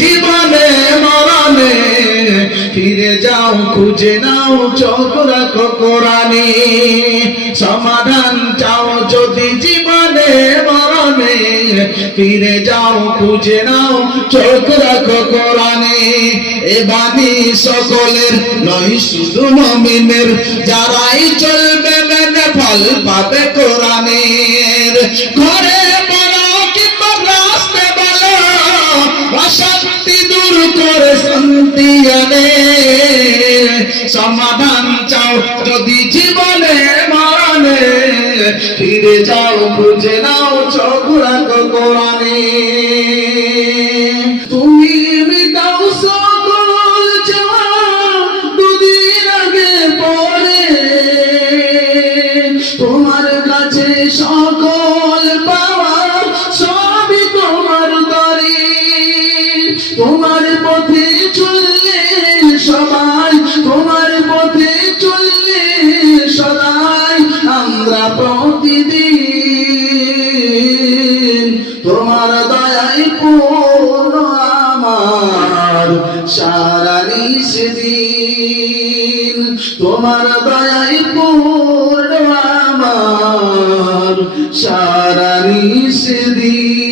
জীবনে মরণে ফিরে যাও, খুঁজে নাও, চোখ রাখো কোরআনে। সমাধান চাও যদি জীবনে মরণে ফিরে যাও, খুঁজে নাও, চোখ রাখো কোরআনে। এ বাণী সকলের নয় শুধু মুমিনের, যারাই চলবে মেনে ফল পাবে কোরআনের। ঘরে বড় কিংবা রাস্তায় বলো, অশান্তি দূর করে শান্তি আনে। সমাধান চাও যদি জীবনে মরণে ফিরে যাও, খুঁজে নাও, চোখ রাখো কোরআনে। তুমি মিটাও সকল চাওয়া দুদিন আগে পড়ে, তোমার কাছে সকল পাওয়া সবই তোমার তরে। তোমার পথে চললে সবাই, তোমার পথে চললে সদাই আমরা প্রতিদিন। তোমার দয়ায় পূর্ণ আমার সারা নিষদিন, তোমার দয়ায় পূর্ণ আমার সারা নিষদিন।